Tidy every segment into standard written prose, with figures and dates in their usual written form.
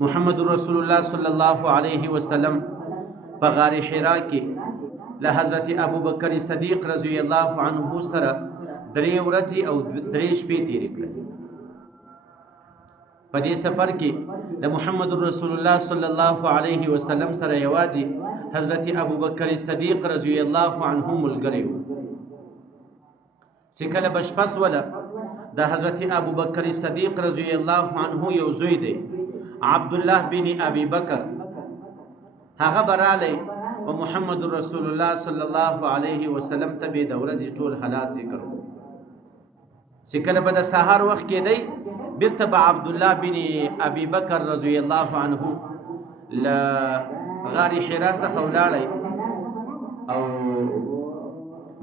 محمد رسول الله صلی الله علیه وسلم په غار حرا کې له حضرت ابوبکر صدیق رضی الله عنه سره 3 ورځې او 3 شپې تیرې کړې. په دې سفر کې د محمد رسول الله صلی الله علیه وسلم سره یوازې حضرت ابوبکر صدیق رضی الله عنه ملګری و. چې کله بشپس ولا د حضرت ابوبکر صدیق رضی الله عنه یو زوی دی عبد الله بن ابي بکر، هغه براله او محمد رسول الله صلی الله علیه وسلم ته به د ورځې ټول حالات ذکر وو. چې کله به د سحر وخت کې دی بیرته به عبد الله بن ابي بکر رضی الله عنه ل غار حرا څخه ولاړی او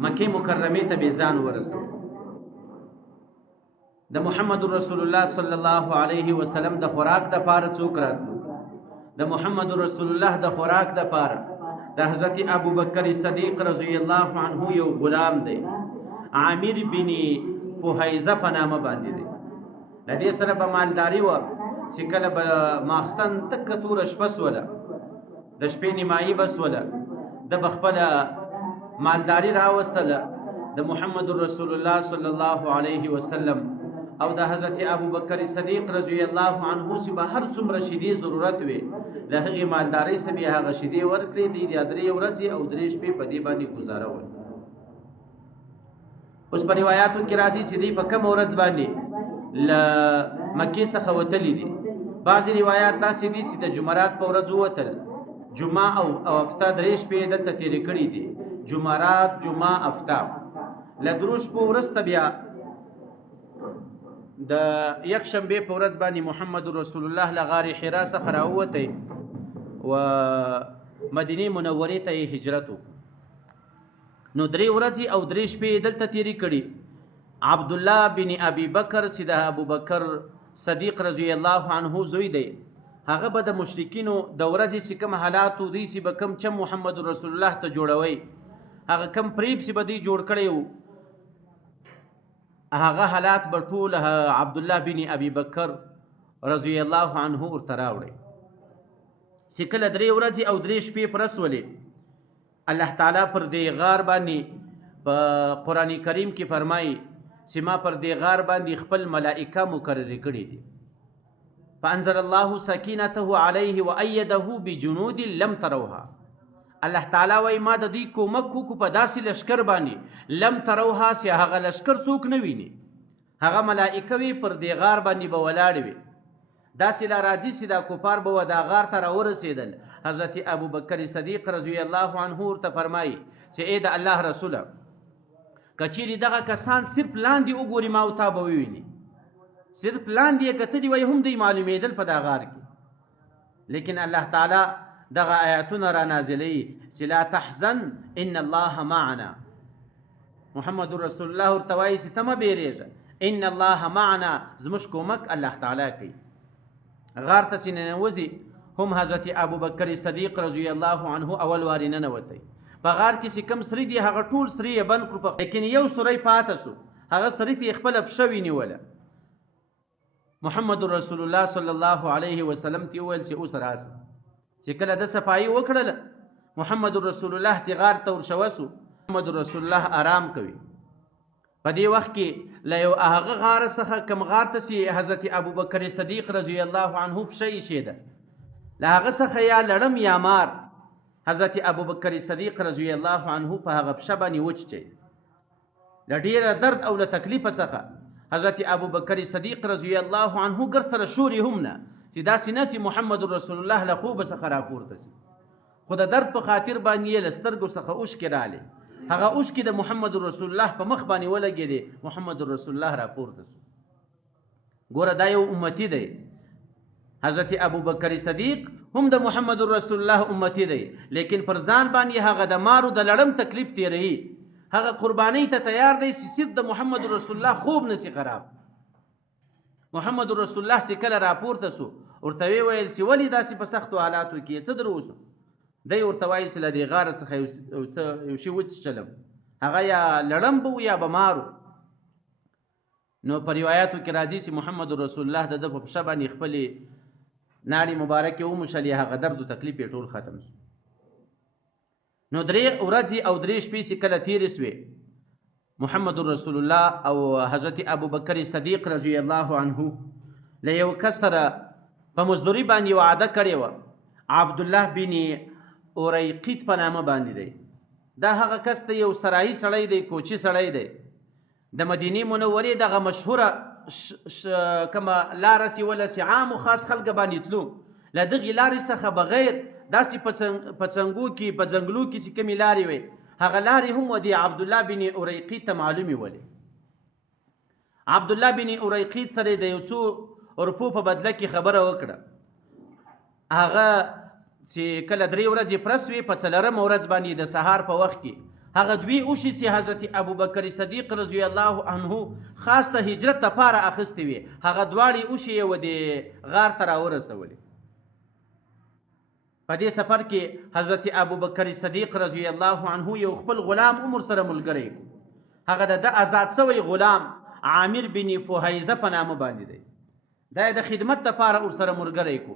مکه مکرمه ته به ځان ورسول. د محمد رسول الله صلی الله علیه وسلم د خوراک د پاره څوک راتلو؟ د محمد رسول الله د خوراک د پاره د حضرت ابوبکر صدیق رضی الله عنه یو غلام دی عامر بن فهیزه په نامه باندې دی. د دې سره په مالداري و چې کله به ماخستن تک تور شپس ولا د شپې نیمایي بس ولا د بخپل مالداري راوستله د محمد رسول الله صلی الله علیه وسلم او د حضرت ابوبکر صدیق رضی الله عنه سی به هر څومره شیدې ضرورت وي له هغې مالدارۍ سه بیا هغه شیدې ورکړې. دی د 3 ورځې او 3 شپې په دې باندې ګزاره وه. اوس په روایاتو کې راځي چې دی په کوم ورځ باندې له مکې څخه وتلی دي. بعضې روایات داسې دي چې د جمعرات په ورځ ووتل، جمعه او هفته 3 شپې دلته تېرې کړي دي. جمعرات، جمعه، هفته له 3 شپو وروسته بیا د یکشنبې په ورځ باندې محمد رسول الله له غار حرا څخه راووتی و مدینې منورې ته یې هجرت وکړو. نو 3 ورځې او 3 شپې دلته تېرې کړي. عبد الله بن ابي بکر چې د ابوبکر صدیق رضی الله عنه زوی دی، هغه به د مشرکینو د ورځې چې کوم حالات دي چې به کوم چم محمد رسول الله ته جوړوي، هغه کم پریب چې به دی جوړ کړی وو، هغه حالات به ټول عبد الله بن ابي بکر رضی الله عنه ورته راوړي. چې کله 3 ورځې او 3 شپې پرسولې، الله تعالی پر دې غار باندې په قرآن کریم کې فرمایي چې ما پر دې غار باندې خپل ملائکه مقرر کړي دي. فانزل الله سکینته علیه وایده بجنود لم تروها. الله تعالی وای ما د دې کومک کو په داسې لشکر باندې لم تروها چې هغه لشکر څوک نه ویني. هغه ملائکه وی پر دې غار باندې به ولاړ وي. داسې لا راځي چې دا کفار به دا غار ته راورسېدل. حضرت ابوبکر صدیق رضی الله عنه ورته فرمایي چې ای د الله رسوله، کچیرې دغه کسان صرف لاندې وګوري ما او تا به وویني، صرف لاندې یې کتلي وای هم دوی معلومېدل په دا غار کې. لیکن الله تعالی دغه آیاتونه را نازلوي چې لا تحزن ان الله معنا. محمد رسول الله ورته وایي چې ته مه بیرېږه، ان الله معنا، زموږ کومک الله تعالی کوي. غار ته چې ننوځي هم حضرت ابوبکر صدیق رضی الله عنه اول وارې ننوتی. په غار کې چې کوم سري دي هغه ټول سري یې بند کړو، لیکن یو سری پاته سو، هغه سري ته یې خپله پښه ونیوله. محمد رسول الله صلی الله علیه وسلم ته وویل چې اوس راسه. چې کله د صفایي وکړله، محمد رسول الله چې غار ته ورشوه سو، محمد رسول الله آرام کوي. په دې وخت کې له یو هغه غار څخه کوم غار ته چې حضرت ابوبکر صدیق رضی الله عنه پښه ایښېده، له هغه څخه یا لړم یا مار حضرت ابوبکر صدیق رضی الله عنه په هغه پښه باندې وچچی. له ډېره درد او له تکلیفه څخه حضرت ابوبکر صدیق رضی الله عنه ګر سره شوري هم نه چې داسې نه چې محمد رسول الله له خوبه څخه راپورته شي، خو د درد په خاطر باندې یې له سترګو څخه اوښکې راغلې. هغه اوښکې د محمد رسول الله په مخ باندې ولګېدې. محمد رسول الله راپورته شو. ګوره دا یو امتی دی. حضرت ابوبکر صدیق هم د محمد رسول الله امتی دی، لیکن پر ځان باندې هغه د مارو د لړم تکلیف تیروي. هغه قربانۍ ته تیار دی چې صرف د محمد رسول الله خوب نسی خراب. محمد رسول الله چې کله راپورته سو، ورته ویل چې ولې داسې په سختو حالاتو کې څه در وسو؟ دی ورته وایي چې له دې غاره څخه یو شي وڅښلم، هغه یا لړم به یا بمارو. نو په روایاتو کې راځي چې محمد رسول الله د په پښه باندې خپلې ناړې مبارکې وموښلې، هغه درد و تکلیف یې ټول ختم شو. نو 3 ورځې او 3 شپې چې کله تېرې سوې، محمد رسول الله او حضرت ابوبکر صدیق رضی الله عنه له یو کس سره په مزدوري باندې وعده کړې وه، عبدالله بن اریقیط په نامه باندې دی. دا هغه کس ته یو سرایي سړی دی، کوچي سړی دی، د مدینې منورې دغه مشهوره کومه لاره چې ولسې عام و خاص خلکه باندې تلو، له دغې لارې څخه بغیر داسې په څنګو کې په ځنګلو کې چې کومې لارې وې، هغه لارې هم د عبدالله بن اریقیط ته معلومې ولې. عبدالله بن اریقیط سره د یو څو روپو په بدله کې خبره وکړه. هغه چې کله 3 ورځې پرس وې، په 4مه ورځ باندې د سهار په وخت کې هغه 2 اوښې چې حضرت ابوبکر صدیق رضی الله عنه خاص ته هجرت لپاره اخیستې وې، هغه دواړې اوښې یې د غار ته راورسولې. په دې سفر کې حضرت ابوبکر صدیق رضی الله عنه یو خپل غلام عمر سره ملګری، هغه د آزاد شوی غلام عامر بن فهیزه په نامه باندې دی. دا د خدمت لپاره ورسره ملګری کو.